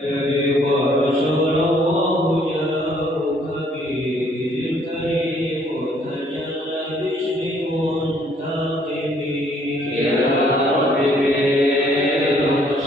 قال صلى الله جاءك به الكريم وتجلى باسم منتقم يا رب بالمصطفى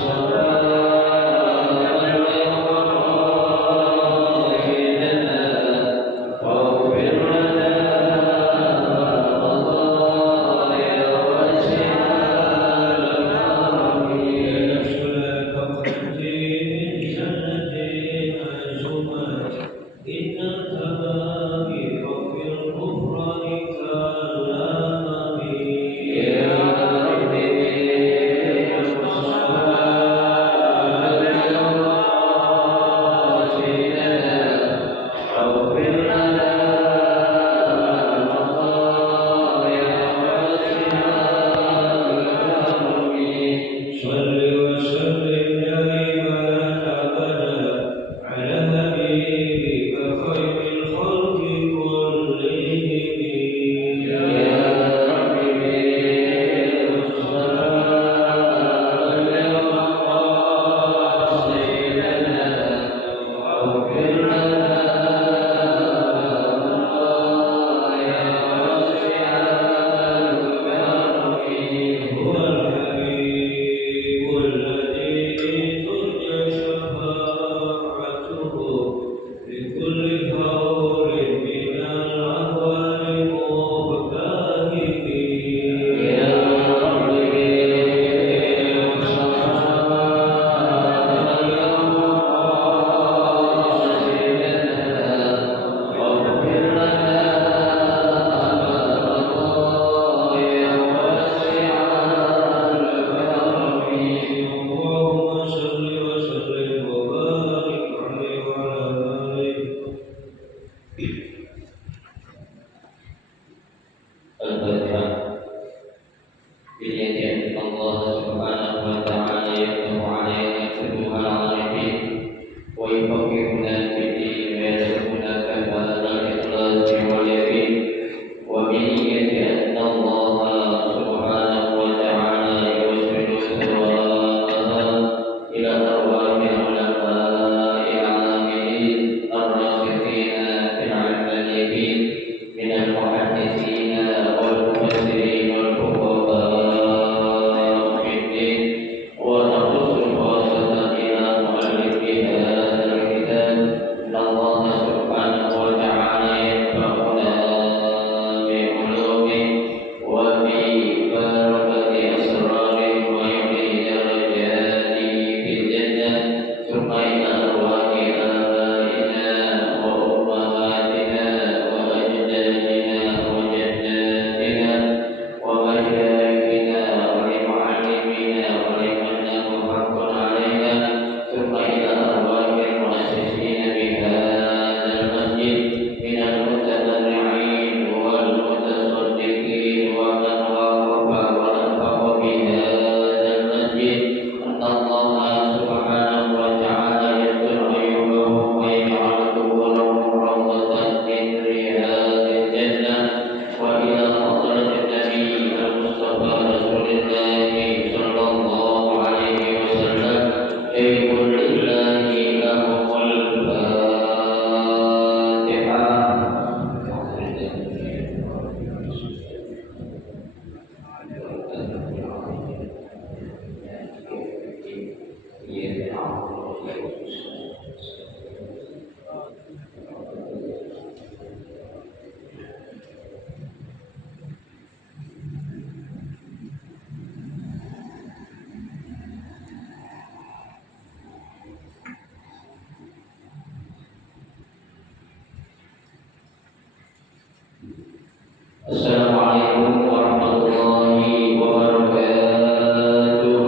Assalamualaikum warahmatullahi wabarakatuh.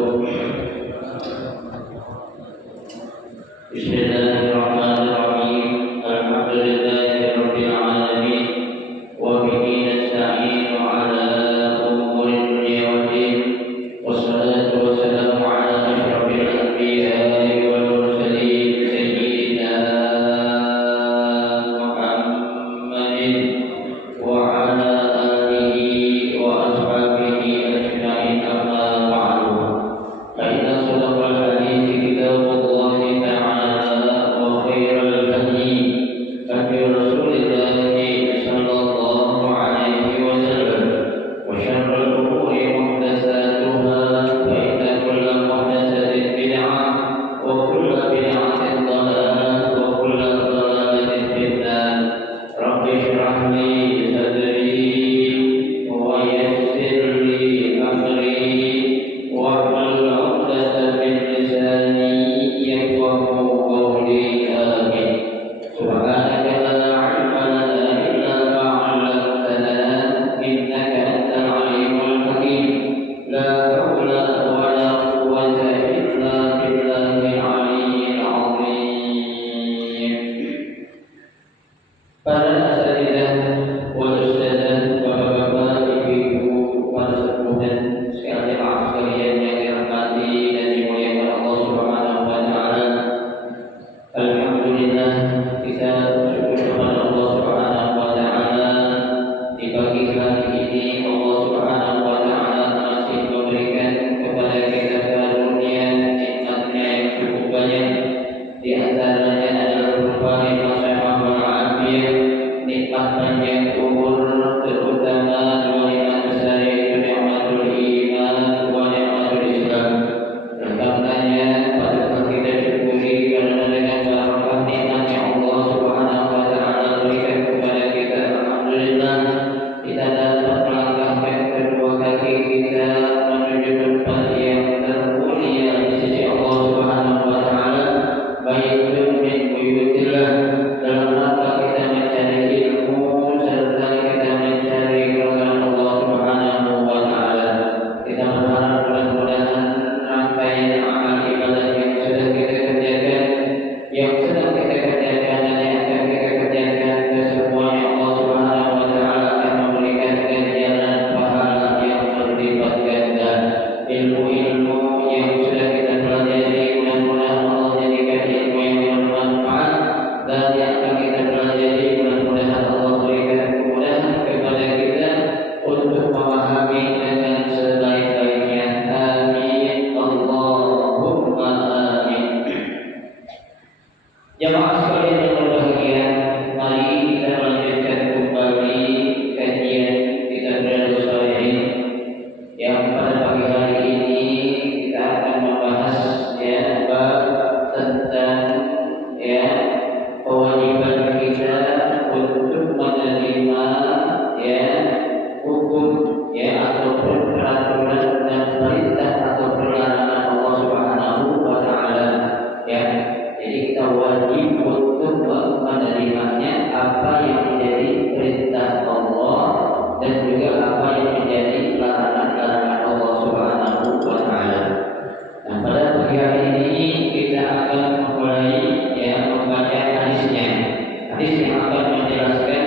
Bismillahirrahmanirrahim. Alhamdulillahirabbil alamin wa bihi nasta'inu ala umuri dunya waddin. Wassalatu wassalamu ala asyrafil anbiya'i wal mursalin sayyidina Muhammadin wa ala alihi wa ashabihi ajma'in, amma ba'du. Fa inna sadaqal hadithi kitabullah ta'ala Di antaranya adalah berupa nikmat sehat walafiat, nikmat panjang umur, terutama dua nikmat besar yaitu nikmatul iman wa nikmatul Islam. Dan karenanya patutlah kita syukuri karena dengan barakah nikmat yang Allah Subhanahu wa taala berikan kepada kita, alhamdulillah kita dapat melangkahkan kedua kaki kita menuju tempat yang termulia di sisi Allah Subhanahu wa taala, baik min buyutillah, dalam rangka kita mencari ilmu serta kita mencari keridhaan Allah Subhanahu wa taala. Kita berharap mudah-mudahan rangkaian amal ibadah yang sudah kita kerjakan, yang sedang kita kerjakan dan yang akan kita kerjakan, kesemuanya Allah Subhanahu wa taala akan memberikan ganjaran pahala yang berlipat ganda. Ilmu-ilmu yang sudah kita pelajari mudah-mudahan Allah jadikan ilmu yang bermanfaat, dan yang akan kita pelajari mudah-mudahan Allah berikan kemudahan kepada kita untuk memahami dengan sebaik-baiknya. Amin Allahumma amin. Jamaah sekalian yang berbahagia, mari kita lanjutkan kembali kajian kitab Riyadhus Shalihin yang pada pagi hari ini kita akan membahas bab tentang kewajiban kita untuk menerima hukum ataupun peraturan dan perintah atau perlarangan Allah Subhanahu wa taala. Jadi kita wajib untuk menerimanya, apa yang menjadi perintah Allah dan juga apa yang menjadi larangan-larangan Allah Subhanahu wa taala. Nah, pada pagi hari ini kita akan memulai membaca hadisnya. Hadis yang akan menjelaskan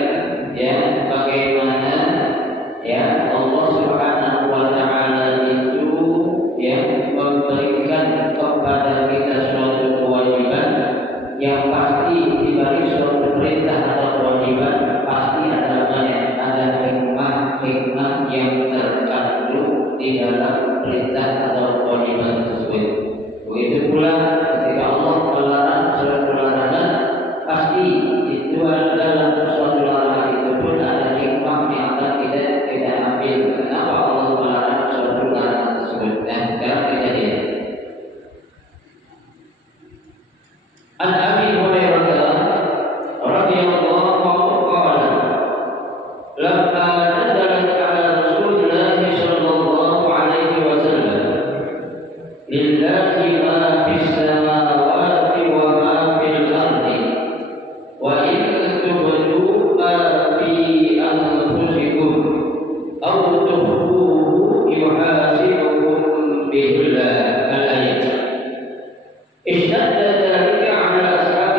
bagaimana Allah Subhanahu wa taala itu memberikan kepada kita suatu kewajiban yang pasti. Di balik suatu perintah atau kewajiban pasti ada hikmah yang terkandung di dalam perintah atau kewajiban tersebut. Begitu pula ketika Allah melarang suatu larangan, pasti itu dalam suatu larangan itu pun ada hikmah yang akan kita ambil. Kenapa Allah melarang suatu larangan tersebut? Dan sekarang kita lihat. An Abi Hurairah radhiyallahu anhu qala lamma nazalat ala Rasulillah sallallahu alaihi wasallam lillahi ma fis samawati wa ma fil ardi wa in tubdu ma fi anfusikum aw tukhfuhu yuhasibukum billah al-ayat. Ishtadda dhalika ala ashabi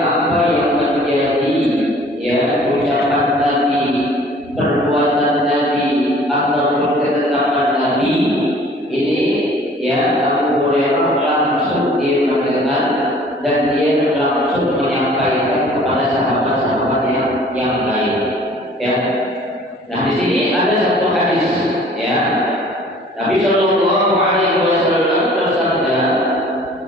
apa yang menjadi ucapan Nabi, perbuatan Nabi ataupun ketetapan Nabi ini Abu Hurairah langsung dia mendengar dan dia langsung menyampaikan kepada sahabat-sahabat yang lain. Nah di sini ada satu hadis Nabi Shallallahu Alaihi Wasallam bersabda,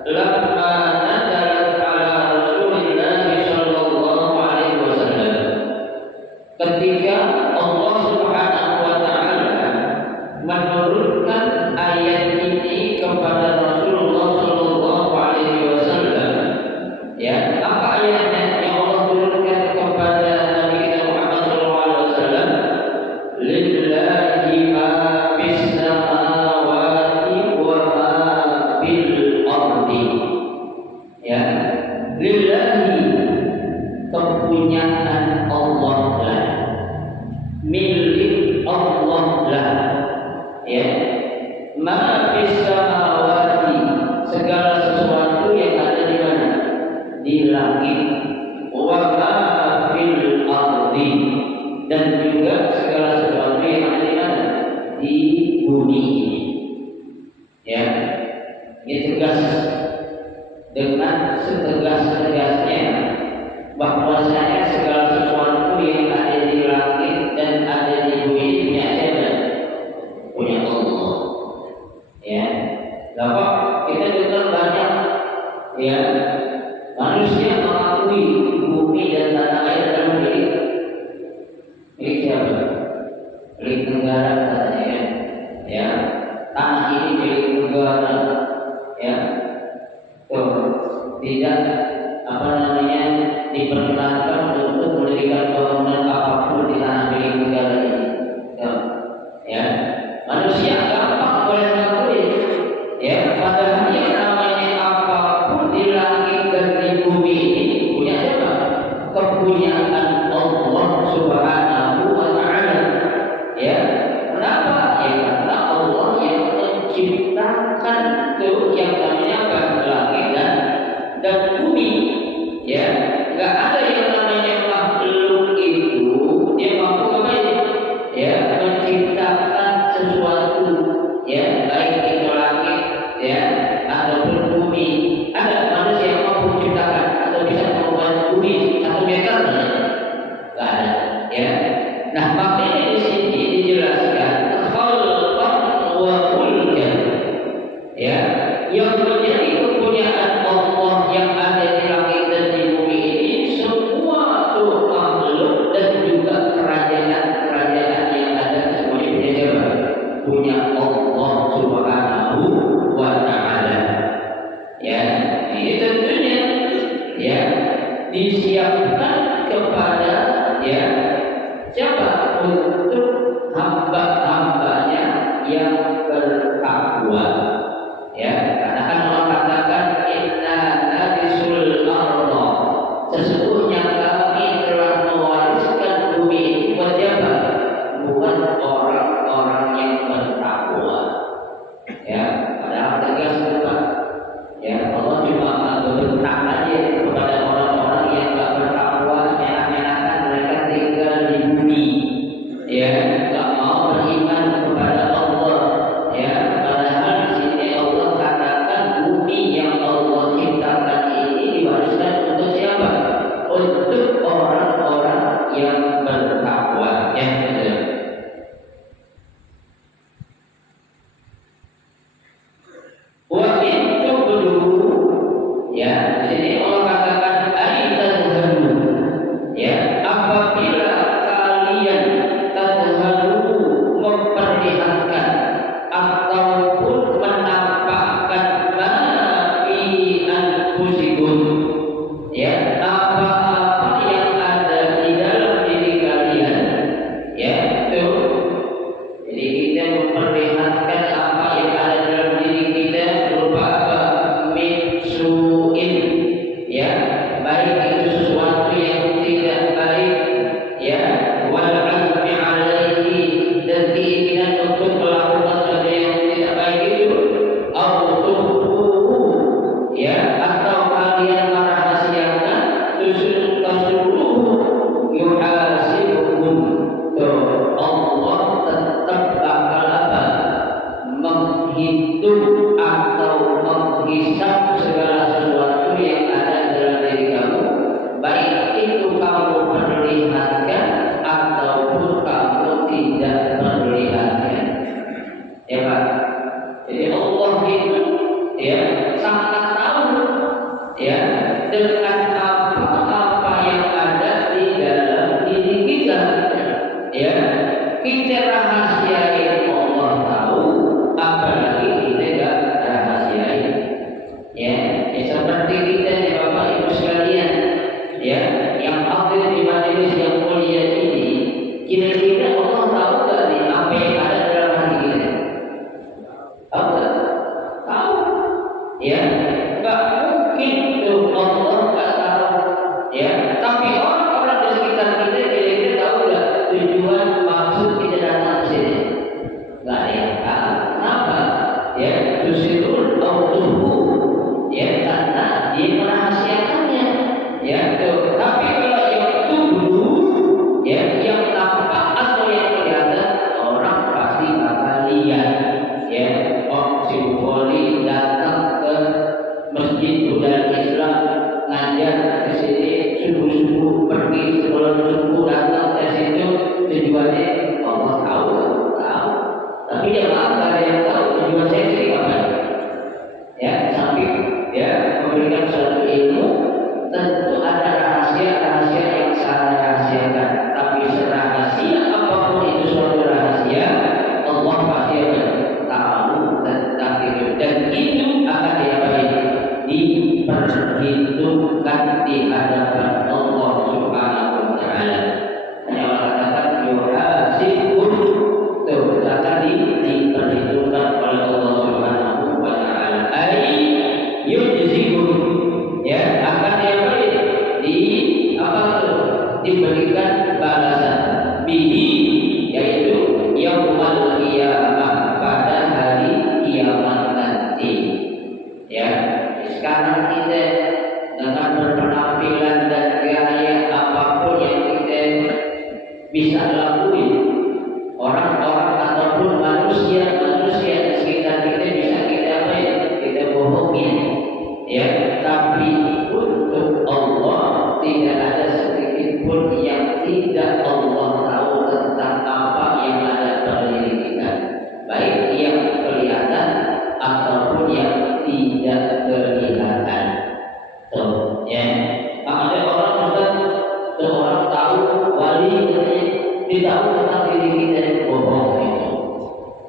"Lamma nazalat ala Rasulillah Shallallahu Alaihi Wasallam." Ketika Allah Subhanahu Wa Taala menurunkan ayat ini kepada Rasulullah Shallallahu Alaihi Wasallam, apa ayatnya yang Allah turunkan kepada Nabi Muhammad Shallallahu Alaihi Wasallam? Lillahi ma fis samawati wa ma fil ardi. Lillahi, kepunyaan Allah lah, milik Allah lah. Ma fis samawati, segala sesuatu yang ada di mana? Di langit. Wa ma fil ardi, dan juga segala sesuatu yang ada di mana? Di bumi ini. Ini tegas, dengan setegas-tegasnya bahwasanya segala sesuatu yang ada di langit dan ada di bumi ini punya siapa? Punya Allah. Lalu kita dengar banyak manusia mengakui bumi dan tanah air adalah milik siapa? Milik negara katanya. Tanah ini milik negara. Tidak diperkenankan untuk mendirikan bangunan apapun di tanah milik negara ini. Manusia gampang boleh mengakui. Padahal yang namanya apapun di langit dan di bumi ini punya siapa? Kepunyaan Allah Subhanahu Wa Taala. Kenapa? Karena Allah yang menciptakan itu yang namanya langit dan bumi. Nggak ada yang namanya makhluk itu dia mampu menciptakan sesuatu, baik itu langit ataupun bumi. Ada manusia yang mampu menciptakan atau bisa membuat bumi 1 meter? Nggak ada. Nah makanya di sini dijelaskan khalqan wa mulkan. Yang menjadi kepunyaan Allah yang ada di langit dan di bumi ini semua tuh makhluk dan juga kerajaan-kerajaan yang ada semuanya punya siapa? Punya Allah Subhanahu Wa Taala. Ini tentunya disiapkan kepada siapa? Untuk hamba-hambanya yang bertakwa. Karena kan Allah katakan inna narisul arda, sesungguhnya kami telah mewariskan bumi ini buat siapa? Buat orang-orang yang bertakwa. Padahal tegas bukan. Allah cuma berbentak aja kepada orang-orang yang tak bertakwa, enak-enakan mereka tinggal di bumi. Gak mau di sini subuh-subuh pergi sebelum subuh datang ke situ tujuannya Allah tahu. Tapi ya maaf ada yang tahu tujuan saya sih apa? Ya, sampai ya memberikan suatu ilmu tentu ada rahasia-rahasia yang saya rahasiakan. Tapi serahasia apapun itu suatu rahasia, Allah pasti akan tahu tentang itu dan itu akan diperhitungkan di hadapan Allah Subhanahu wa taala. Hanya Allah katakan yuhasibun itu akan diperhitungkan oleh Allah Subhanahu wa taala. Ai yujzihum ya akan diberikan balasan bihi yaitu yaumul qiyamah pada hari kiamat nanti. Ya, sekarang kita dengan berpenampilan dan gaya apapun yang kita bisa lakuin, orang-orang ataupun manusia di sekitar kita bisa kita bohongin, ya. Tapi untuk Allah tidak ada sedikit pun yang tidak Allah tahu tentang apa yang ada pada diri kita, baik yang kelihatan ataupun yang tidak kelihatan. Tuh, ya. Ada orang tahu wali tidak tahu tentang diri kita yang bohong itu.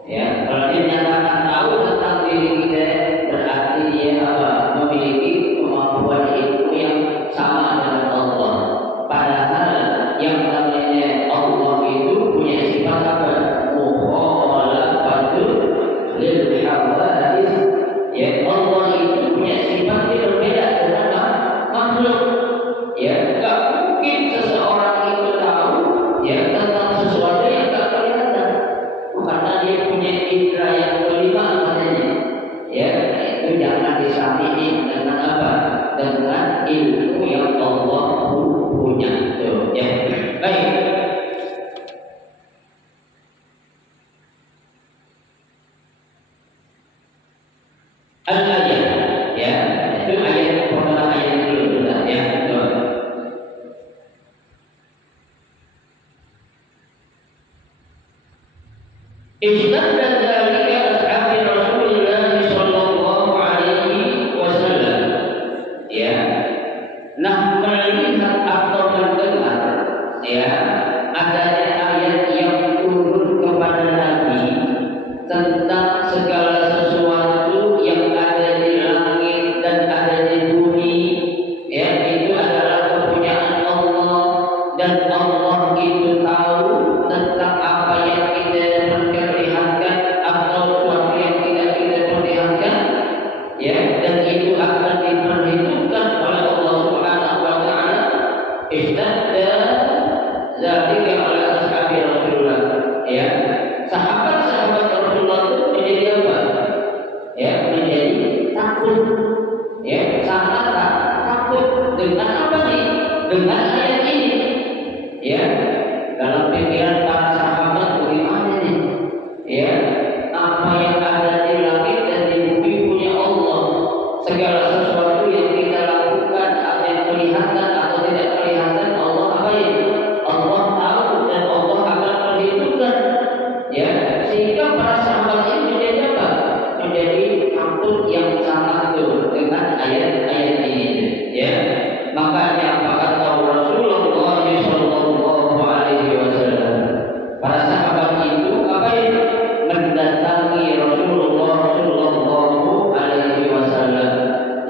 Ya, kalau dia nyatakan tahu tentang diri kita berarti dia memiliki kemampuan ilmu yang sama dengan Allah. Padahal yang namanya Allah itu punya sifat apa? Mukhalafatul lil hawadits. Ya, Allah itu punya sifat yang berbeda dengan makhluk. Ya, enggak mungkin seseorang itu tahu ya tentang sesuatu yang tak kelihatan. Karena dia punya indera yang kelima katanya. Ya, itu jangan disamain dengan apa? Dengan ilmu yang Allah punya. Tuh, ya. Baik. Al-ayat, ya, itu ayat pertama ayat dulu ya. Betul. Istadda dzalika ashabi Rasulillah sallallahu alaihi wasallam. Ya. Nah, melihat atau mendengar ya adanya ayat yang turun kepada Nabi tentang segala sesuatu yang ada di langit dan ada di bumi, ya itu adalah kepunyaan Allah dan Allah itu tahu tentang apa yang kita perlihatkan atau sesuatu yang tidak kita perlihatkan, ya dan itu akan diperhitungkan oleh Allah Subhanahu wa taala. Istadda zalika ala ashabi Rasulullah, ya sahabat-sahabat Rasulullah itu menjadi apa? Ya menjadi takut, ya sangat takut dengan apa nih? Dengan ayat ini, ya dalam pikiran para sahabat bagaimana nih? Ya apa yang ada di langit dan di bumi punya Allah. Segala sesuatu yang kita lakukan ada yang kelihatan atau tidak kelihatan Allah apa ya? Allah tahu dan Allah akan perhitungkan. Ya, sehingga para sahabat ini menjadi apa? Menjadi takut yang sangat tuh dengan ayat-ayat ini. Ya, makanya kata Rasulullah sallallahu alaihi wasallam, para sahabat itu apa itu? Mendatangi Rasulullah sallallahu alaihi wasallam.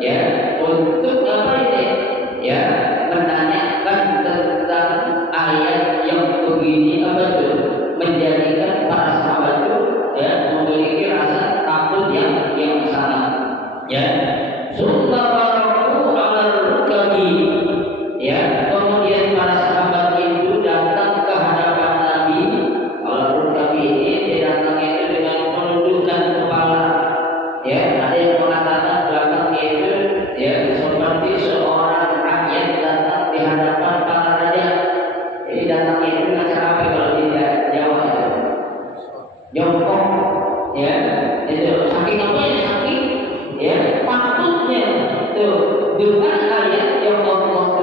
Ya, untuk apa ini? Ya, menanyakan tentang ayat yang begini apa tuh? Menjadikan para sahabat itu ya memiliki rasa takut yang sama. Ya, summa baraku ala rukabi. Ya, kemudian para sahabat itu datang ke hadapan Nabi. Ala rukabi ini didatangi itu dengan menundukkan kepala. Ya, ada yang mengatakan belakangnya itu ya seperti seorang rakyat datang di hadapan para raja. Jadi datangnya itu dengan cara apa kalau di Jawa itu? Jongkok, ya, itu saking apa ya saking, ya takutnya tuh dengan ayat yang Allah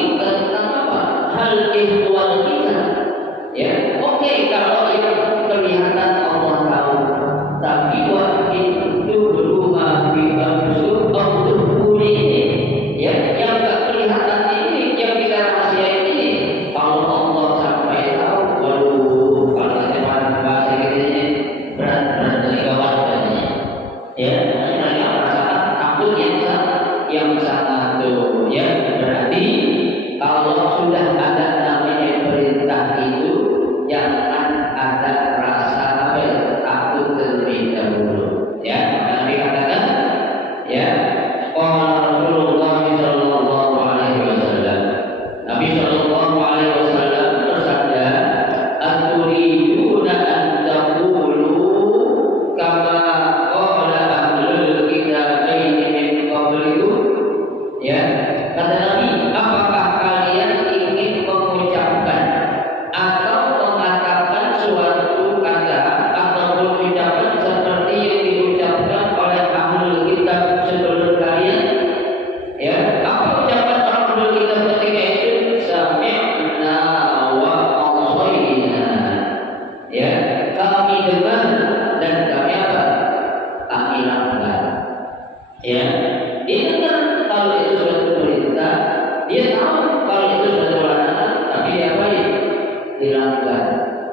kita tentang apa? Hal ihwal kita. Ya, oke kalau yang kelihatan Allah tahu, tapi wahid itu berubah bimasuh Allah ini. Ya, yang tak kelihatan ini, yang kita rahasiain ini, kalau Allah sampai tahu, waduh, kalau kita bahasa ini berat dari kawan tadi. Ya, hanya perasaan takut yang sangat tuh. Ya, berarti kalau sudah ada namanya perintah itu, jangan ada rasa takut terlebih dahulu. Ya, Nabi katakan, ya, qala Rasulullah sallallahu alaihi wasallam. Nabi sallallahu alaihi wasallam bersabda, "Aturiduna an taqulu kama qala ahlul kitabaini min qablikum." Ya, kata Nabi, apakah kalian ingin mengucapkan atau mengatakan suatu kata atau ucapan seperti yang diucapkan oleh ahlul kitab sebelum kalian? Ya, apa ucapan ahlul kitab ketika itu? Sami'na wa ata'na. Ya, kami dengar dan kami apa? Kami lakukan. Ya, dia dengar kalau itu suatu perintah, dia tahu kalau itu suatu larangan, tapi dia apa? Dilakukan.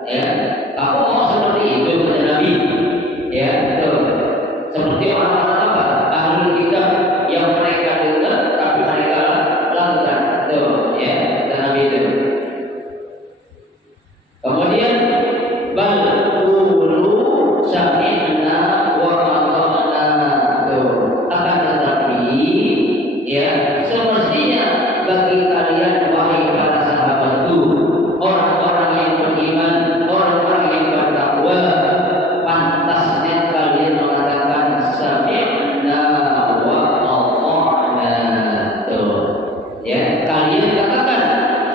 Ya, kamu mau seperti itu kata Nabi. Ya, betul. Seperti orang-orang apa? Ahlul kitab yang mereka dengar tapi mereka lakukan. Betul. Ya, kata Nabi itu. Kemudian bal qulu sami'na wa ata'na. Tuh. Akan tetapi ya, semestinya bagi kalian wahai para sahabatku, orang-orang yang beriman, orang-orang yang bertakwa, pantasnya kalian mengatakan sami'na wa ata'na. Tuh. Ya, kalian katakan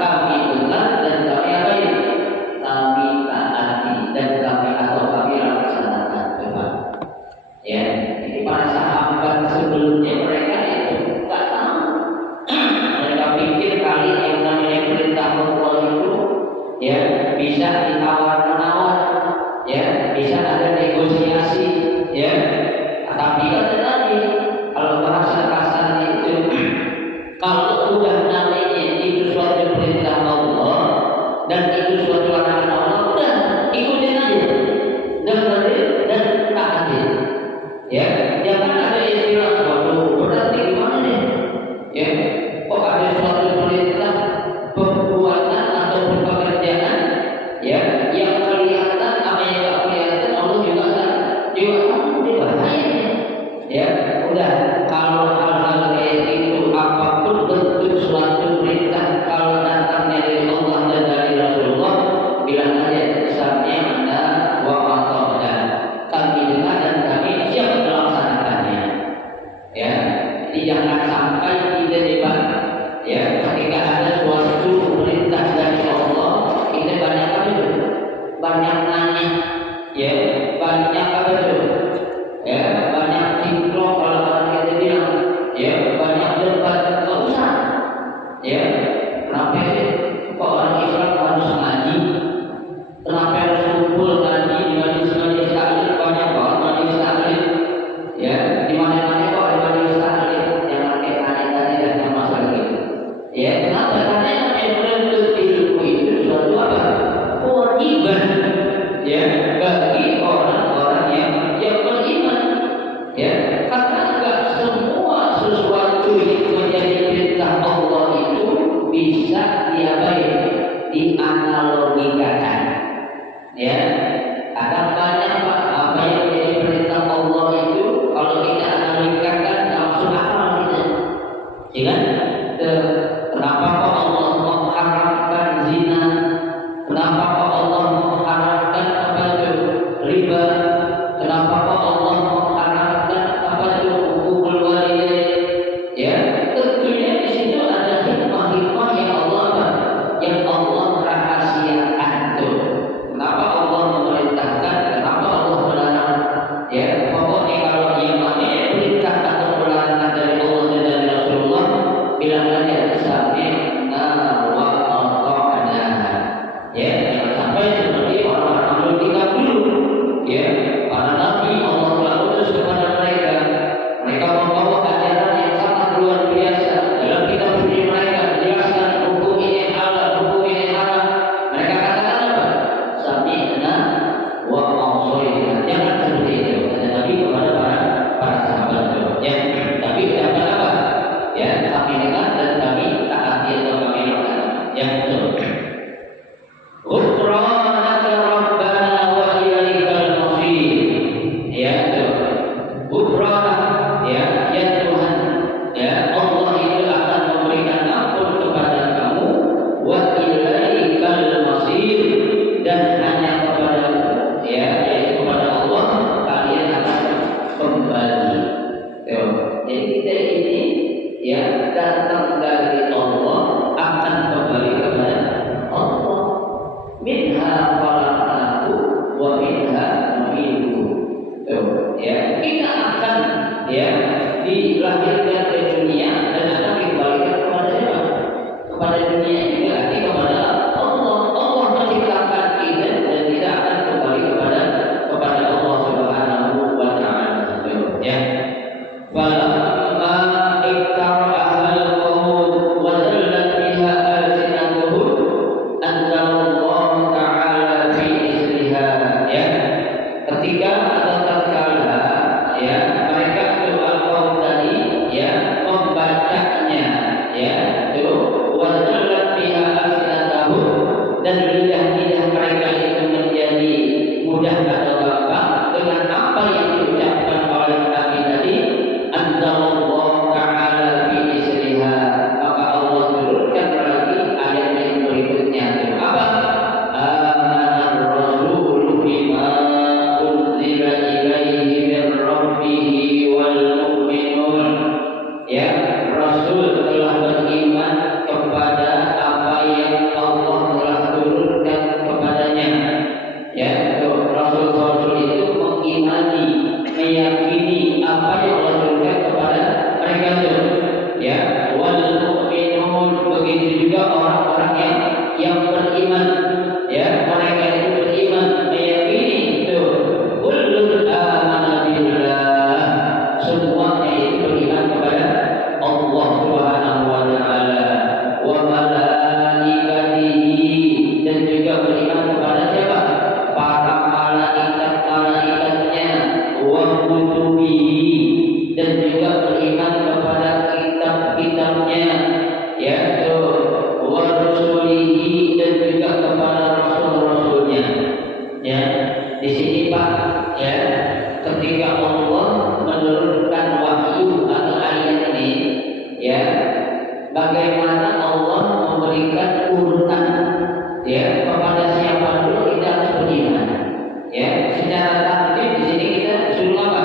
kami dengar dan kami apa ini? Kami taati dan kami atau kami laksanakan. Coba. Ya, ini para sahabat sebelumnya mereka itu nggak tahu. Mereka pikir kali yang namanya perintah Allah itu ya bisa ditawar-menawar, ya bisa ada negosiasi, ya. Tapi kata Nabi, kalau bahasa kasarnya itu, kalau udah namanya itu suatu perintah Allah dan itu suatu larangan Allah, udah ikutin aja, dengerin dan taatin. Ya, jangan ada istilah waduh berarti gimana nih? Ya, kok ada suatu perintah perbuatan atau pekerjaan ya kepada dunia juga arti kepada Allah. Allah menciptakan kita dan kita akan kembali kepada Allah Subhanahu wa taala. Ya. Falamma iktara'a al-qawm wa zallat biha alsinatuhum anzalallahu ta'ala fi isriha. Ya. Ketika atau tatkala ya mereka itu al-qawm tadi ya membacanya ya itu wa zallat biha alsinatuhum dan lidah-lidah mereka itu menjadi mudah atau gampang dengan apa yang diucapkan oleh Nabi tadi. Anzalallahu ta'ala fi isriha, maka Allah turunkan lagi ayat yang berikutnya. Apa? Amanar rasulu bima unzila ilaihi min rabbih wal mu'minun. Ya, Rasul telah beriman kepada apa yang Allah telah turunkan kepadanya. Ya, Rasul itu mengimani, meyakini apa yang Allah turunkan kepada mereka itu. Ya, wal mu'minun, begitu juga orang-orang yang beriman. Ya, mereka itu beriman, meyakini itu. Kullun amana billah, semuanya itu beriman kepada Allah Subhanahu wa taala wa malaikatihi, dan juga beriman kepada siapa? Para malaikat-malaikatnya, wa kutubihi, dan juga beriman kepada kitab-kitabnya, yaitu wa rusulihi, dan juga kepada rasul-rasulnya. Ya, di sini Pak, ya, ketika Allah menurunkan wahyu atau ayat ini, ya, bagaimana Allah memberikan urutan ya kepada siapa dulu kita harus beriman. Ya, secara tertib di sini kita suruh apa?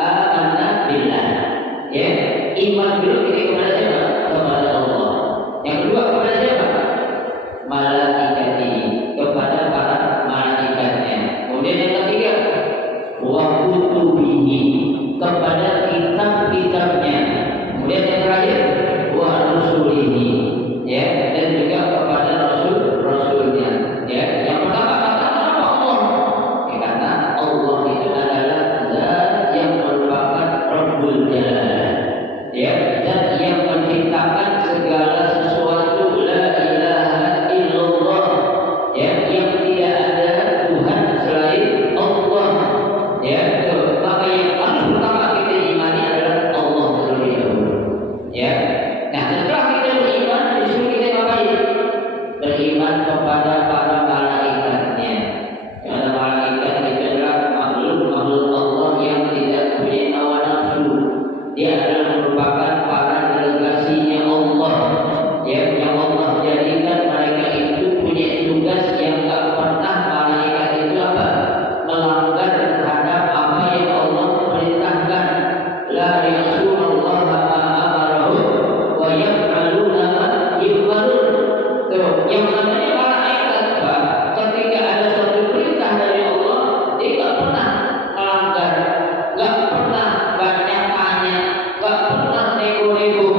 Amanna billah. Ya, iman dulu kita kepada siapa? Kepada Allah. Yang kedua kepada siapa? Malaikati, kepada para malaikatnya. Kemudian yang ketiga, wa kutubihi, kepada kitab-kitabnya. Kemudian yang terakhir, wa rusulihi, ya, dan juga kepada rasul-rasulnya. Ya, yang pertama kata kenapa Allah? Ya, karena Allah itu adalah zat yang merupakan Rabbul Jalal. Ya, zat yang menciptakan segala sesuatu, la ilaha illallah. Ya, yang tidak ada Tuhan selain Allah. Ya, itu maka yang harus pertama kita imani adalah Allah terlebih dahulu. Ya, nah setelah kita beriman, disuruh kita ngapain? Beriman kepada para malaikatnya. Karena malaikat itu adalah makhluk Allah yang tidak punya hawa nafsu. Dia adalah merupakan para delegasinya Allah. Ya, yang Allah jadikan mereka itu punya tugas yang tak pernah malaikat itu apa? Melanggar terhadap apa yang Allah perintahkan. La ya'sunallaha ma amarahu wa yaf'aluna ma yu'marun. Tuh, yang namanya malaikat Pak, ketika ada suatu perintah dari Allah, dia enggak pernah melanggar, enggak pernah banyak tanya, enggak pernah nego-nego.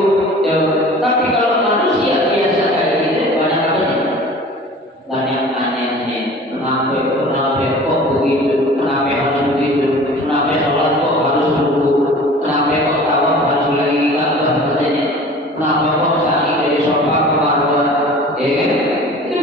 Tapi kalau manusia biasa kayak gitu banyak apa nih? Banyak tanyanya. Kenapa kok begitu? Kenapa harus begitu? Kenapa sholat kok harus ruku? Kenapa kok tawaf harus lagi Ka'bah katanya? Kenapa kok sa'i dari Shafa ke Marwah? Ya kan? Itu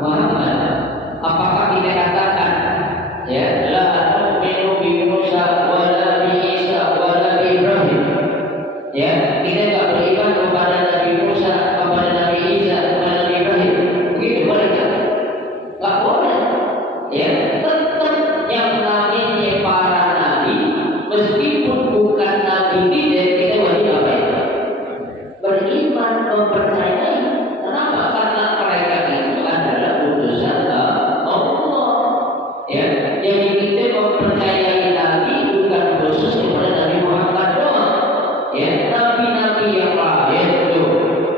Muhammad, apakah kita katakan ya la nu'minu bi Musa wala bi Isa wala bi Ibrahim? Ya, kita tidak beriman kepada Nabi Musa, kepada Nabi Isa, kepada Nabi Ibrahim. Begitu boleh tak? Tak boleh. Ya, tetap yang namanya para nabi, meskipun bukan nabi kita wajib apa ya? Beriman, mempercayai. Kenapa? Karena mereka itu adalah utusan Allah. Ya, jadi kita mempercayai nabi bukan khusus kepada Nabi Muhammad doang. Ya, nabi-nabi yang lain itu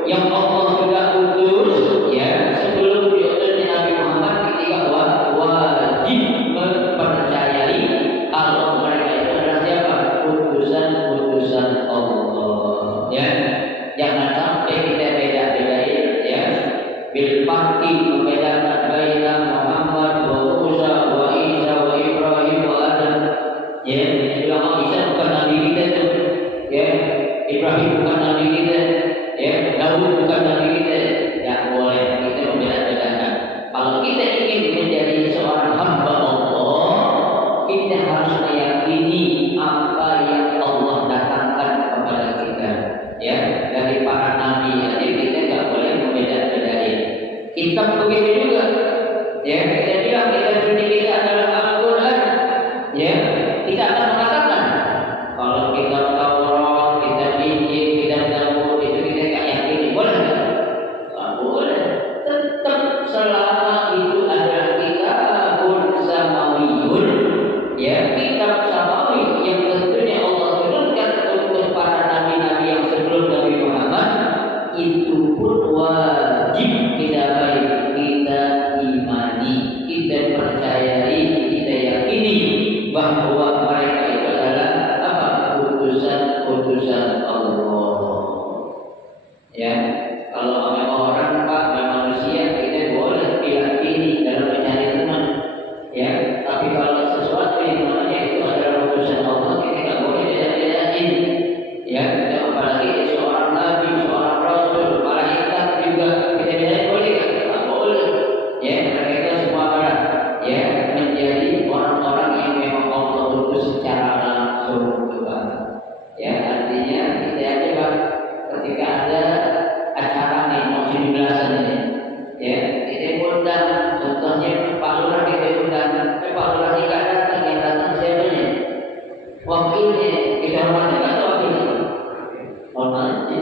yang Allah sudah utus ya sebelum diutusnya Nabi Muhammad, ketika wajib mempercayai kalau mereka itu adalah siapa? Utusan Allah. Ya, jangan sampai kita beda-bedain ya bil fakti, membedakan baina Muhammad wa Musa wa Isa wa Ibrahim wa Adam. Ya, bilang Isa bukan nabi kita tuh. Ya, Ibrahim bukan nabi kita. Ya, Daud bukan nabi kita. Ya, boleh kita membeda-bedakan. Kalau kita ingin menjadi seorang hamba Allah, kita harus meyakini apa yang Allah datangkan kepada kita. Ya, dari para nabi. Jadi kita nggak boleh membeda-bedain. Kitab begitu juga. Ya, kita bilang kita suci kita adalah Al-Quran. Ya, kita akan mengatakan kalau kitab Taurat, kitab Injil, kitab Zabur itu kita nggak yakini, boleh nggak? Nggak boleh. Tetap selama itu adalah kitabun samawiyun, ya kitab samawi yang tentunya Allah turunkan untuk para nabi-nabi yang sebelum Nabi Muhammad, itu pun wajib kita baik, kita imani, kita percayai, kita yakini bahwa mereka itu adalah apa? Utusan Allah. Ya, kalau memang orang Pak, memang manusia, kita boleh diyakini dalam mencari teman. Ya, tapi kalau sesuatu yang namanya itu adalah utusan Allah, kita tidak boleh beda-bedain. Ya, apalagi seorang nabi, seorang rasul, malaikat juga kita bedain, boleh nggak? Tidak boleh. Ya, mereka semua adalah ya menjadi orang-orang yang memang Allah utus secara langsung juga. Ya, artinya kita aja Pak, ketika ada acara nih mau 17-an ini, ya kita undang, contohnya Pak Lurah kita undang, Pak Lurah tidak datang, yang datang siapa nih? Wakilnya, kita hormati atau wakilnya? Hormati.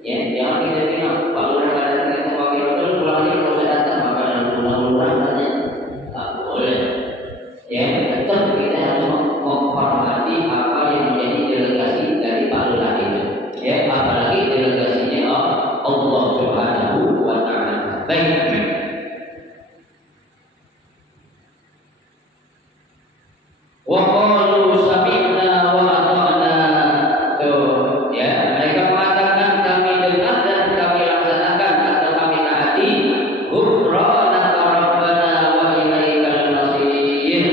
Ya, jangan kita bilang Pak Lurah tidak datang, kita wakil terus pulang lagi kalau saya datang, maka ada pulang Lurah katanya. Tak boleh. Ya, tetap kita harus menghormati apa yang menjadi delegasi dari Pak Lurah itu. Ya, apalagi delegasinya Allah Subhanahu wa Ta'ala. Baik. Wa qalu sami'na wa ata'na. Tuh, ya, mereka mengatakan kami dengar dan kami laksanakan atau kami taati. Ghufranaka rabbana wa ilaikal masir.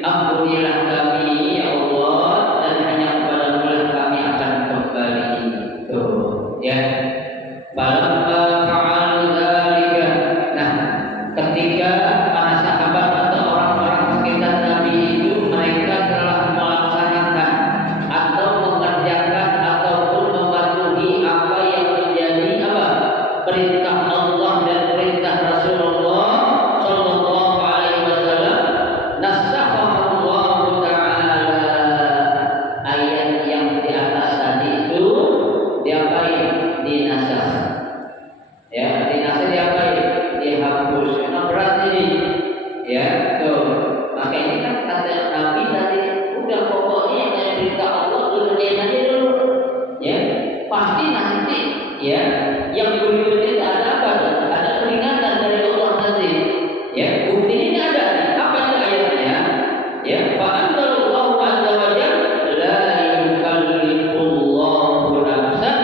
Ampunilah kami ya Allah, dan hanya kepadamu lah kami akan kembali. Tuh, ya. Falamma fa'alu dzalika. Nah, ketika para sahabat atau orang-orang sekitar Nabi itu mereka telah melaksanakan atau mengerjakan ataupun mematuhi apa yang menjadi apa? Perintah Allah dan perintah Rasulullah sallallahu alaihi wasallam, nasakhallahu ta'ala. Ayat yang di atas tadi itu diapain? Dinasakh. Ya, dinasakh diapain? Dihapus. Karena berat ini. Ya, tuh. Maka ini kan kata Nabi tadi, udah pokoknya yang perintah Allah kerjain aja dulu. Ya, pasti nanti ya yang berikutnya ada apa? Ada peringatan dari Allah nanti. Ya, buktinya ini ada. Apa itu ayatnya? Ya, fa anzalallahu azza wa jalla la yukallifullahu nafsan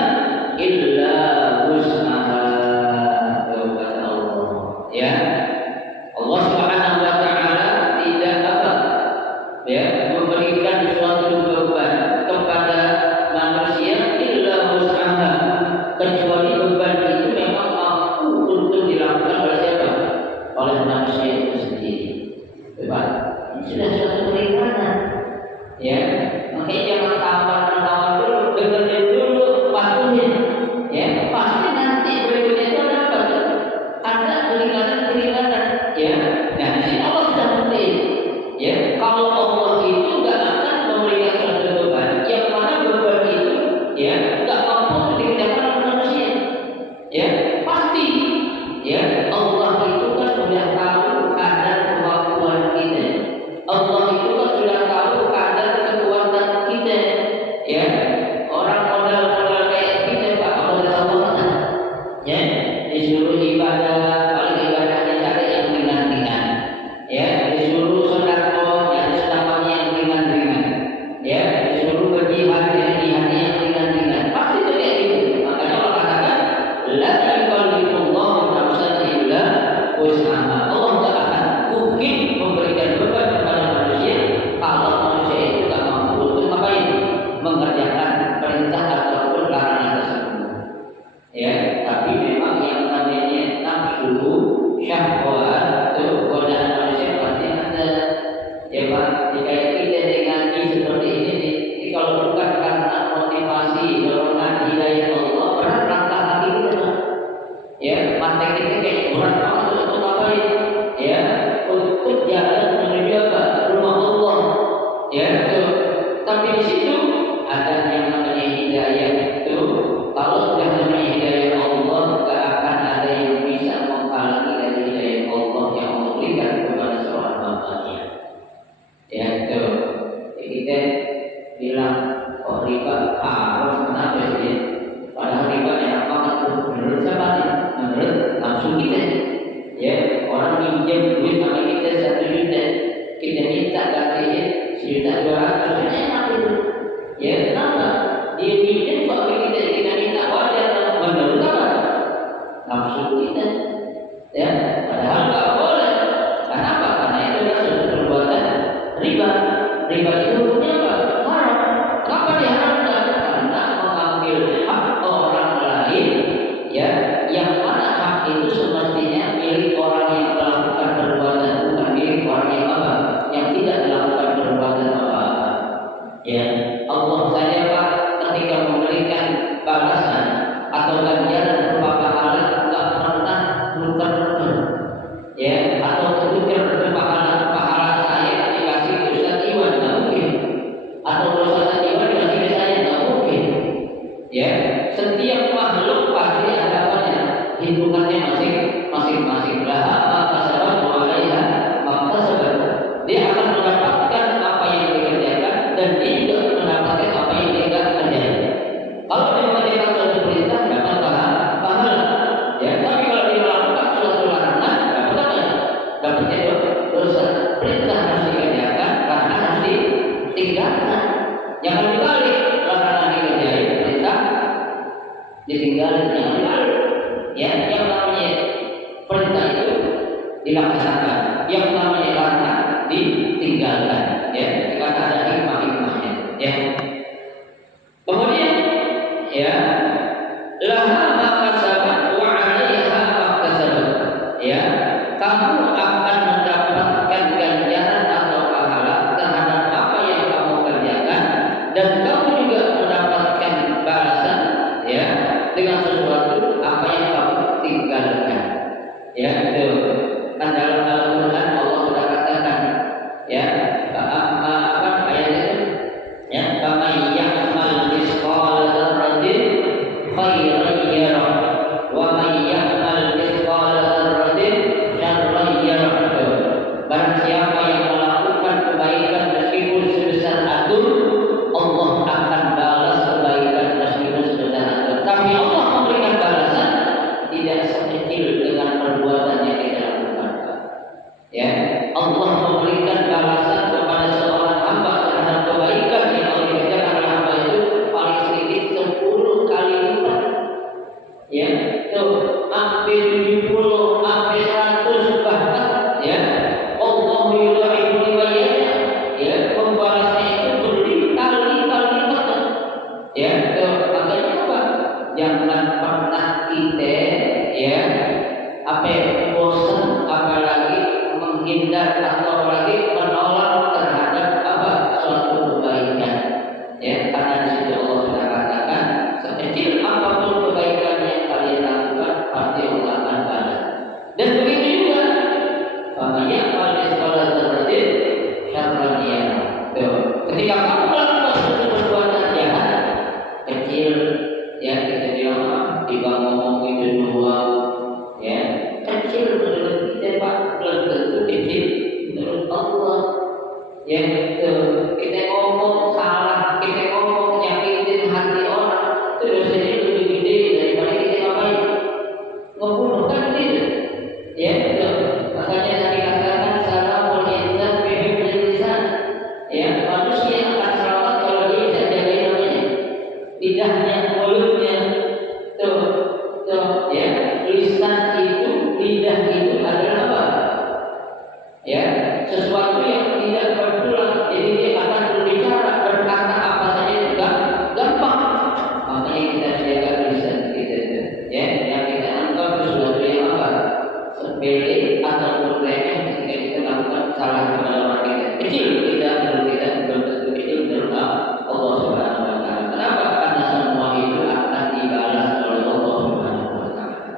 illa wus'aha. Kata Allah. Ya, Allah Subhanahu wa Ta'ala tidak apa? Ya, memberikan suatu beban kepada manusia illa wus'aha, kecuali beban itu memang mampu untuk dilakukan oleh siapa? oleh manusia itu sendiri. Bapak, ini sudah suatu keringanan. Ya, makanya jangan tawar-tawar dulu, dengerin dulu, patuhin. Ya, pasti nanti berikutnya itu ada apa? Ada keringanan-keringanan. Ya, nah di sini Allah sudah buktiin. Ya, kalau Allah itu nggak akan memberikan suatu beban, yang mana beban itu, ya, nggak mampu dikerjakan oleh manusia. Ya, pasti. Ya, Allah itu kan sudah tahu kadar kemampuan kita. Allah itu kan sudah tahu kadar kekuatan kita. Ya, orang modal-modal kayak kita Pak, Allah tahu kan. Ya, disuruh ibadah, paling ibadahnya cari yang ringan-ringan. Ya, disuruh sedekah, cari sedekahnya yang ringan-ringan. Ya, disuruh berjihad, jihadnya yang ringan-ringan. Pasti itu kayak gitu. Makanya Allah katakan, la yukallifullahu nafsan illa wus'aha. Allah tak akan mungkin memberikan beban kepada manusia kalau manusia itu tak mampu untuk ngapain? Mengerjakan perintah ataupun larangan tersebut. Ya, tapi memang yang namanya nafsu, syahwat, itu godaan manusia pasti ada. Ya Pak, jika kita ngaji seperti ini, kalau bukan karena motivasi, dorongan hidayah Allah, berat langkah hati kita Pak. Ya, mata kita kayak berat banget untuk ngapain? Ya, untuk jalan menuju apa? Rumah Allah. Ya, tuh. Tapi di situ ada yang namanya hidayah itu. Kalau sudah namanya hidayah Allah, tidak akan ada yang bisa menghalangi dari hidayah Allah yang Allah berikan kepada seorang hamba-Nya. Ya, tuh. Kita bilang, oh riba haram, kenapa sih? Padahal riba enak banget tuh. Menurut siapa nih? Menurut nafsu kita. Ya, orang minjem duit sama kita 1 juta, kita minta gantinya 1.200.000, enak itu. Ya, kenapa? Dia minjem kok kita minta wajar, menurut apa? Nafsu kita. Ya, padahal nggak boleh. Kenapa? Karena itu adalah suatu perbuatan riba. Riba itu hukumnya apa? Haram. Kenapa diharamkan? Karena mengambil hak orang lain, ya, yang mana hak itu semestinya milik orang yang melakukan perbuatan, bukan milik orang yang apa? Yang tidak melakukan perbuatan apa-apa. Ya, Allah saja Pak ketika memberikan balasan atau ganjaran berupa pahala tidak pernah muter-muter. Ya, atau tuker pahala saya dikasih ke Ustaz Iwan, tidak mungkin. Atau Ustaz Iwan dikasih ke saya, tidak mungkin. Ya, setiap makhluk pasti ada apanya, hitungannya masing-masing. Laha makasabat wa 'alaiha maktasabat. Dia akan mendapatkan apa yang dikerjakan dan dia juga mendapatkan apa yang dia kerjakan. Kalau dia mengerjakan suatu perintah dapat pahala. Ya, tapi kalau dia melakukan suatu larangan dapat apa? Dapatnya dosa. Perintah harus dikerjakan, larangan harus ditinggalkan. Jangan dibalik, larangan dikerjain, perintah ditinggalin, jangan dibalik. Ya, yang namanya perintah itu dilaksanakan, yang namanya larangan ditinggalkan. Ya, karena ada hikmah-hikmahnya. Ya. Kemudian, ya, laha makasabat wa 'alaiha maktasabat. Ya, kamu akan mendapatkan ganjaran atau pahala terhadap apa yang kamu kerjakan, dan kamu juga mendapatkan balasan, ya, dengan sesuatu apa yang kamu tinggalkan. Ya, itu kan dalam Al-Quran Allah sudah katakan, ya, apa ayatnya itu? Ya, faman ya'mal mithqala dzarratin khairan yarah wa man ya'mal mithqala dzarratin syarran yarah. Barang siapa yang melakukan kebaikan meskipun sebesar atom, Allah akan balas kebaikan meskipun sebesar atom. Tapi Allah memberikan balasan tidak sekecil dengan perbuatan yang kita lakukan. Ya, Allah memberikan balasan kepada seorang hamba terhadap kebaikan yang Allah kerjakan oleh hamba itu paling sedikit 10 kali lipat. Ya, tuh hampir 70, hampir 100 bahkan. Ya, Allah yudha'ifu liman yasha. Ya, membalasnya itu berkali-kali lipat. Ya, tuh makanya apa? Jangan pernah kita, ya, bosan apalagi sepele atau remeh ketika kita lakukan kesalahan kepada orang kita. Kecil kita belum tentu kecil menurut Allah Subhanahu wa taala. Kenapa? Karena semua itu akan dibalas oleh Allah Subhanahu wa taala.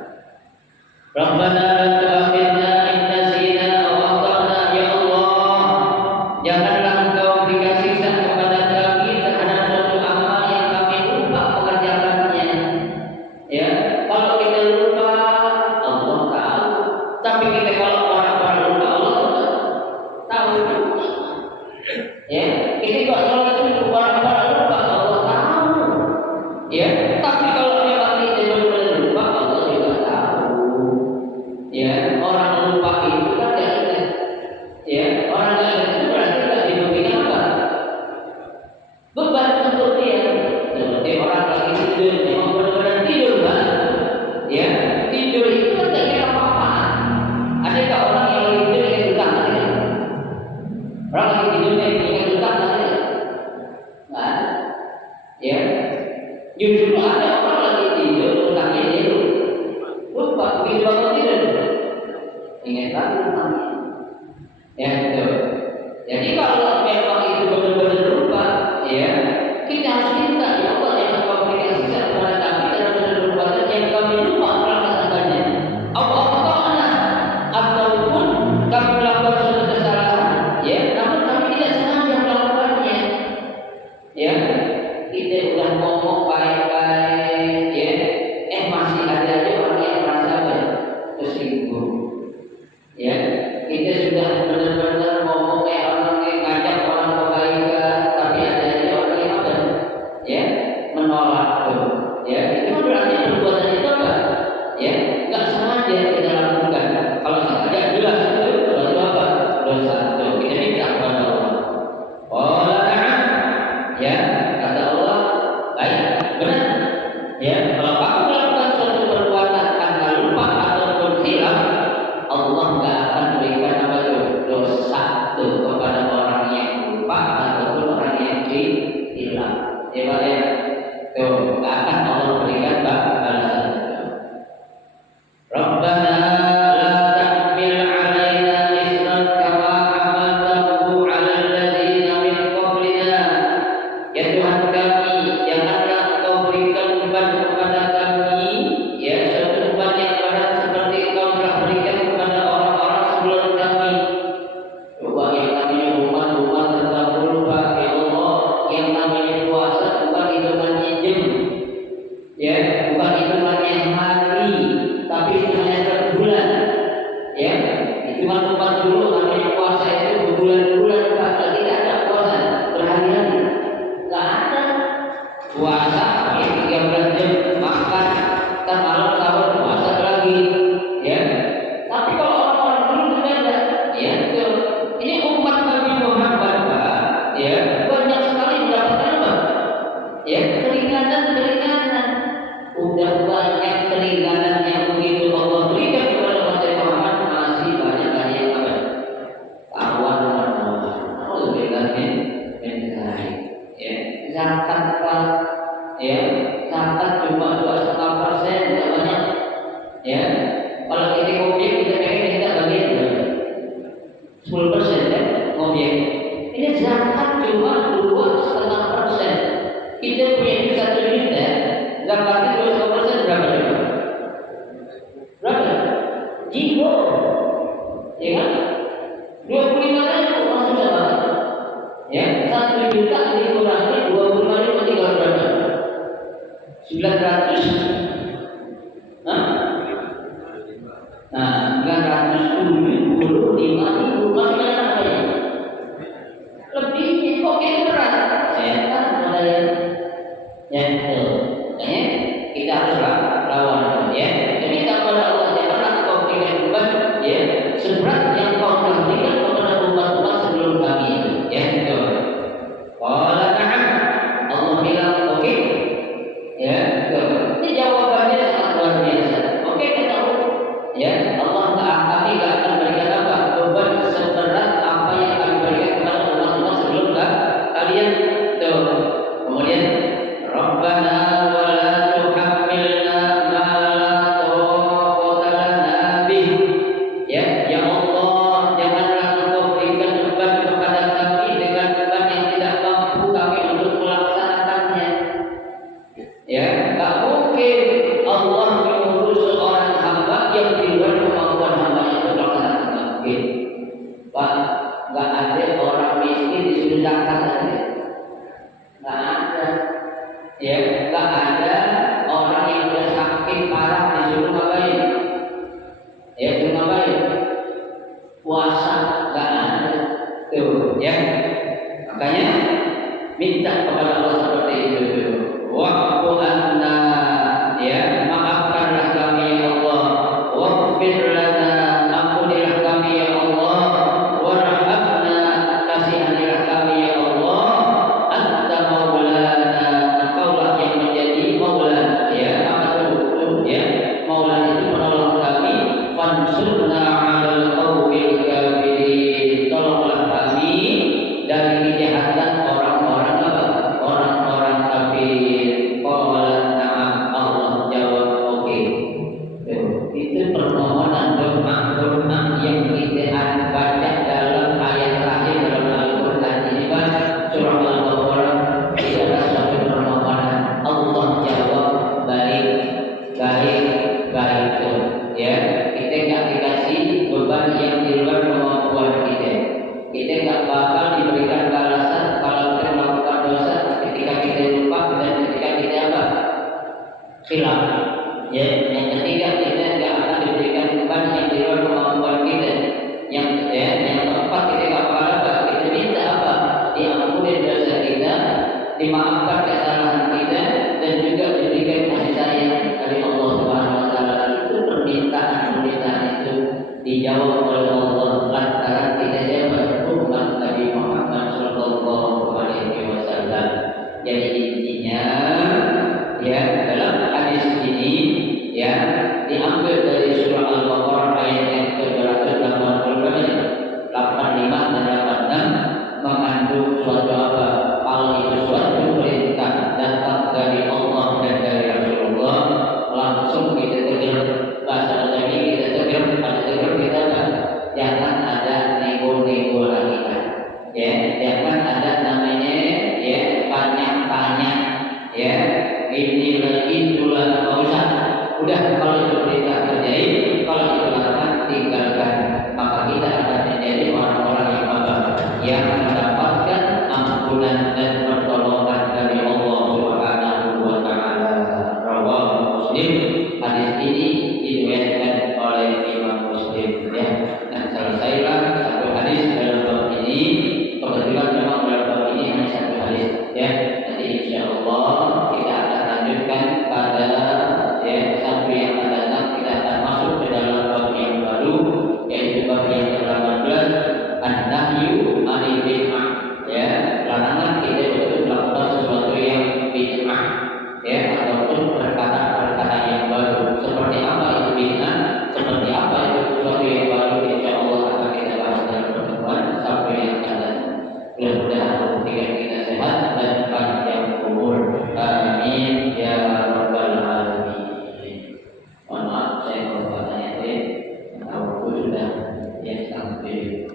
Rabbana la tu'akhidna in nasina aw akhtana, ya Allah, janganlah Engkau berikan siksa kepada kami terhadap suatu amal yang kami lupa mengerjakannya. Ya, kalau kita lupa Allah tahu, tapi kita kalau orang-orang lupa Allah tahu. Ya, kita kalau sholat itu orang-orang lupa Allah tahu. Ya, tapi kalau memang kita benar-benar lupa Allah juga tahu. Ya, orang lupa itu kan tidak ingat. Ya, orang tidak ingat itu berarti tidak diberikan apa? Beban untuk dia. Seperti orang lagi tidur, memang benar-benar tidur kan? Ya, tidur itu kan tidak kira apa-apa. Adakah orang yang lagi tidur yang hutang? Orang lagi tidur yang hutang ada? Nggak ada. Ya, justru ada orang lagi tidur hutangnya dia lupa begitu bangun tidur. Ingat lagi hutangnya. Ya, betul. Jadi kalau memang itu benar-benar lupa, ya, kita harus minta ya Allah yang Engkau berikan siksa kepada kami karena sudah perbuatan yang kami lupa melaksanakannya. Allah taala ataupun kami melakukan suatu kesalahan, ya, namun kami tidak sengaja melakukannya. Ya, kita sudah ngomong baik-baik, ya, masih ada aja orang yang merasa tersinggung. Ya, kita sudah benar-benar ngomong kayak orang yang ngajak orang kebaikan, tapi ada aja orang yang apa? Ya, menolak tuh. Ya, itu berarti perbuatan itu apa? Ya, nggak sengaja kita lakukan. Kalau sengaja jelas itu berarti apa? Dosa. Tuh, kita minta kepada Allah. Oh, na'am. Ya, kata Allah, baik, benar. Ya, kalau kamu melakukan suatu perbuatan karena lupa ataupun hilaf, Allah nggak akan berikan apa itu dosa tuh kepada orang yang lupa ataupun orang yang hilang. Ya, tuh nggak akan Allah berikan balasan. Rabbana la tahmil 'alaina isran kama hamaltahu 'alal ladzina min qablina. Ya Tuhan kami, janganlah Engkau berikan beban kepada kami, ya, suatu beban yang berat seperti Engkau telah berikan kepada orang-orang sebelum kami. Coba yang namanya umat terdahulu, Pak, ya Allah, yang namanya puasa bukan hitungannya jam, ya, bukan hitungannya hari, tapi hitungannya per bulan, ya. Hitungan umat dulu namanya puasa itu berbulan-bulan, Pak, tidak ada puasa berhari-hari. Nggak ada puasa paling 13 jam makan, kan malam sahur puasa lagi, ya. Tapi kalau orang-orang dulu berbeda, ya, betul. Ini umat Nabi Muhammad, Pak, ya, banyak sekali mendapatkan apa? Ya, keringanan. Udah banyak keringanan yang begitu Allah berikan kepada umat Muhammad, masih banyak lagi yang apa? Kawan. Ya, zakat, Pak, ya, zakat cuma 2,5%, tidak banyak. Ya, kalau kita ngobjek kita pengen kita bagian berapa? 10% ya, ngobjek. Ini zakat cuma 2,5%. Kita punya itu 1 juta, zakatnya 2,5% berapa? Berapa? Jigo, ya kan? 25.000 langsung dapat. Ya, 1 juta dikurangi 25.000 tinggal berapa? 900. Hah? Nah, 975.000 masih apa ya? Lebih kok ini berat. Setan ada yang itu. Kita harus lawan, ya. Jadi kepada Allah janganlah kau berikan beban, ya, seberat yang kau telah berikan kepada umat-umat sebelum kami itu, ya, itu. Oh, ngapain? Puasa nggak ada. Tuh, ya. Makanya minta kepada Allah seperti itu. Wa'fu anna, ya, maafkanlah kami ya Allah. Waghfir lana, ampunilah kami ya Allah. Warhamna, kasihanilah kami ya Allah. Anta maulana, engkaulah yang menjadi maula. Ya, apa itu? Ya, maula itu menolong kami. Fansurna 'alal qaumil kafirin. Tolonglah kami dari kejahatan orang-orang apa? Orang-orang kafir. Qala na'am, Allah jawab oke. Itu permohonan doa yang kita baca dalam ayat terakhir dalam Al-Quran ini, Pak. Surah Al-Baqarah. Itu adalah suatu permohonan. Allah jawab baik, baik, baik. Ya, kita nggak dikasih beban yang di luar kemampuan kita. Kita nggak bakal diberikan balasan kalau kita melakukan dosa ketika kita lupa dan ketika kita apa? Khilaf. Ya, yang ketiga kita nggak akan diberikan beban yang di luar kemampuan kita. Yang keempat kita nggak bakal apa? Kita minta apa? Diampuni dosa kita, dimaafkan kesalahan kita, dan juga diberikan kasih sayang dari Allah Subhanahu Wa Taala. Itu permintaan itu dijawab oleh Allah lantaran kita siapa? Umat Nabi Muhammad Sallallahu Alaihi Wasallam. Jadi intinya, ya, dalam hadis ini, ya, diambil dari surah Al-Baqarah ayat yang ke-285 dan 86 mengandung suatu apa? Hal itu suatu perintah datang dari Allah dan dari Rasulullah. Langsung kita tegur, bahasa ini kita tegur, kita jangan ada nego-nego lagi, kan? Ya, jangan ada namanya, ya, tanya-tanya, ya, inilah itulah, nggak usah. Udah, kalau itu perintah kerjain, kalau itu larangan tinggalkan. Maka kita akan menjadi orang-orang yang apa? Yang mendapatkan ampunan dan pertolongan dari Allah Subhanahu Wa Taala. Rawahu Muslim. Hadis ini diriwayatkan oleh Imam Muslim. Ya, dan selesailah satu hadis dalam bab ini. Kebetulan memang dalam bab ini hanya satu hadis. Ya, nanti insya Allah kita akan lanjutkan pada, ya, satu yang akan datang. Kita akan masuk ke dalam bab yang baru, yaitu bab yang ke-18, an-nahyu 'anil bid'ah. Ya, larangan kita untuk melakukan sesuatu yang bid'ah, ya, ataupun perkataan-perkataan yang baru. Seperti apa itu bid'ah? Seperti apa itu sesuatu yang baru? Insya Allah akan kita bahas dalam pertemuan Sabtu yang akan datang. Mudah-mudahan ketika kita sehat dan panjang umur. Amin ya rabbal alamin. Mohon maaf saya kalau bertanya, tahu sudah yang sampai.